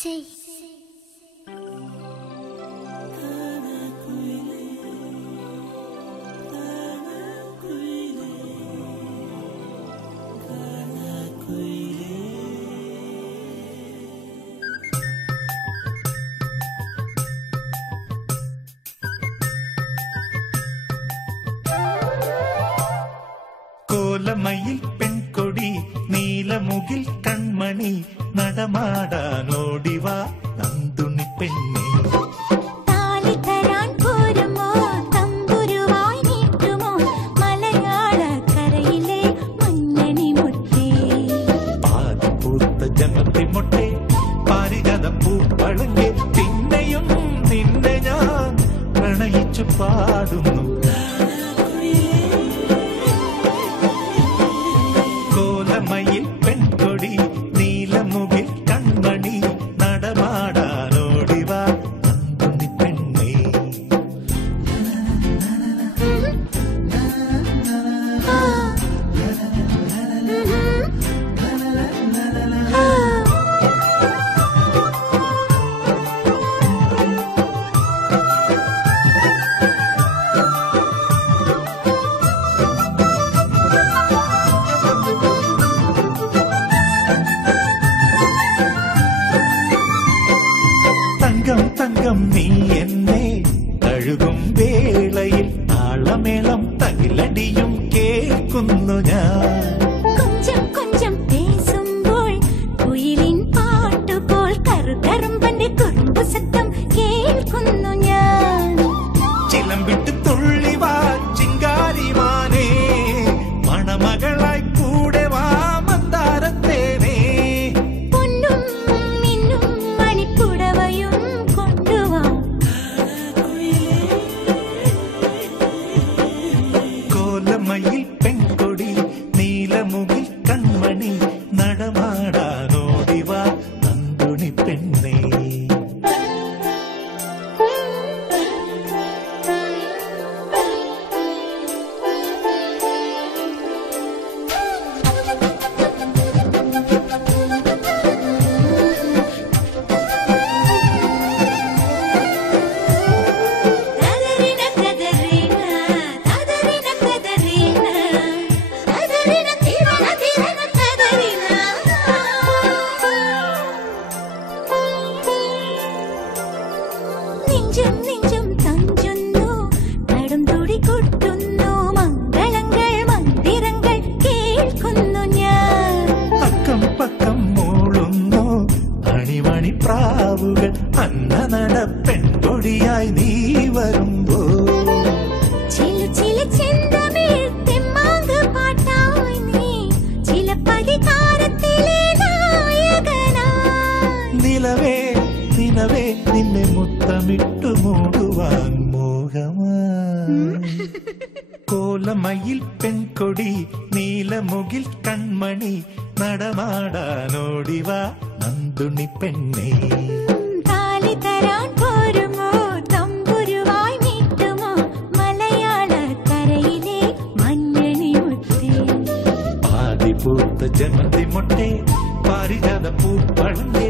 Say. കോലമയിൽ പെൺകൊടി നീലമുകിൽ കൺമണി നടമാടാനോടിവാ നന്ദുണി പെണ്ണേ. താലി തരാൻ പോരുമോ തമ്പുരുവായി നീട്ടുമോ മലയാളക്കരയിലെ മഞ്ഞണി മുട്ടേ. പാതിപൂത്ത ജമന്തി മുട്ടേ പാരിജാത പൂപ്പളുങ്കെ പിന്നെയും നിന്നെ ഞാൻ പ്രണയിച്ചു പാടുന്നു. കോലമയിൽ പെൺകൊടി നീലമുകിൽ കൺമണി നടമാടാനോടിവാ നന്ദുണി പെണ്ണേ. തങ്കം തങ്കം നീ എന്നെ കഴുകും വേളയിൽ താളമേളം തകിലടിയും കേൾക്കുന്നു ഞാൻ. കൊഞ്ചം കൊഞ്ചം പേസുമ്പോൾ കുയിലിൻ പാട്ടുപോൽ കറുകറുമ്പന്റെ കുറുമ്പു ശബ്ദം കേൾക്കുന്നു ഞാൻ. ചിലമ്പിട്ട് തുള്ളിവാ ചിങ്കാരിമാനേ മണമകളായി കൂടെ വാ മന്ദാരത്തേനേ. പൊന്നും മിന്നും മണിപ്പുടവയും കൊണ്ടുവാ. കോലമയിൽ പെൺകൊടി നീലമുകിൽ കൺമണി നടമാടാനോടിവാ നന്ദുണി പെണ്ണേ. തദരിന തദരിന തദരിന തദരിന തദരിന തിവന തിവന തദരിന. നെഞ്ചും നെഞ്ചും തഞ്ചുന്നു നടും തുടി കൊട്ടുന്നു മംഗളങ്ങൾ മന്ദിരങ്ങൾ കേൾക്കുന്നു ഞാൻ. അക്കം പക്കം മൂളുന്നു അണിമണി പ്രാവുകൾ അന്നനട പെൺകൊടിയായി നീ വരുമ്പോ. ചില ചില ചെന്തമിഴ് തെമ്മാങ്ക് പാട്ടായി നീ ചിലപ്പതികാരത്തിലെ നായകനായി. നിലവേ നിലവേ നിന്നെ മുത്തമിട്ടു മൂടുവാൻ മോഹമാ. കോലമയിൽ പെൺകൊടി നീലമുകിൽ കൺമണി നടമാടാനോടിവാ നന്ദുണി പെണ്ണേ. താലി തരാൻ പോരുമോ തമ്പുരുവായി നീട്ടുമോ മലയാളക്കരയിലെ മഞ്ഞണി മുത്തേ. പാതിപൂത്ത ജമന്തി മുട്ടേ പാരിജാത പൂപ്പളുങ്കെ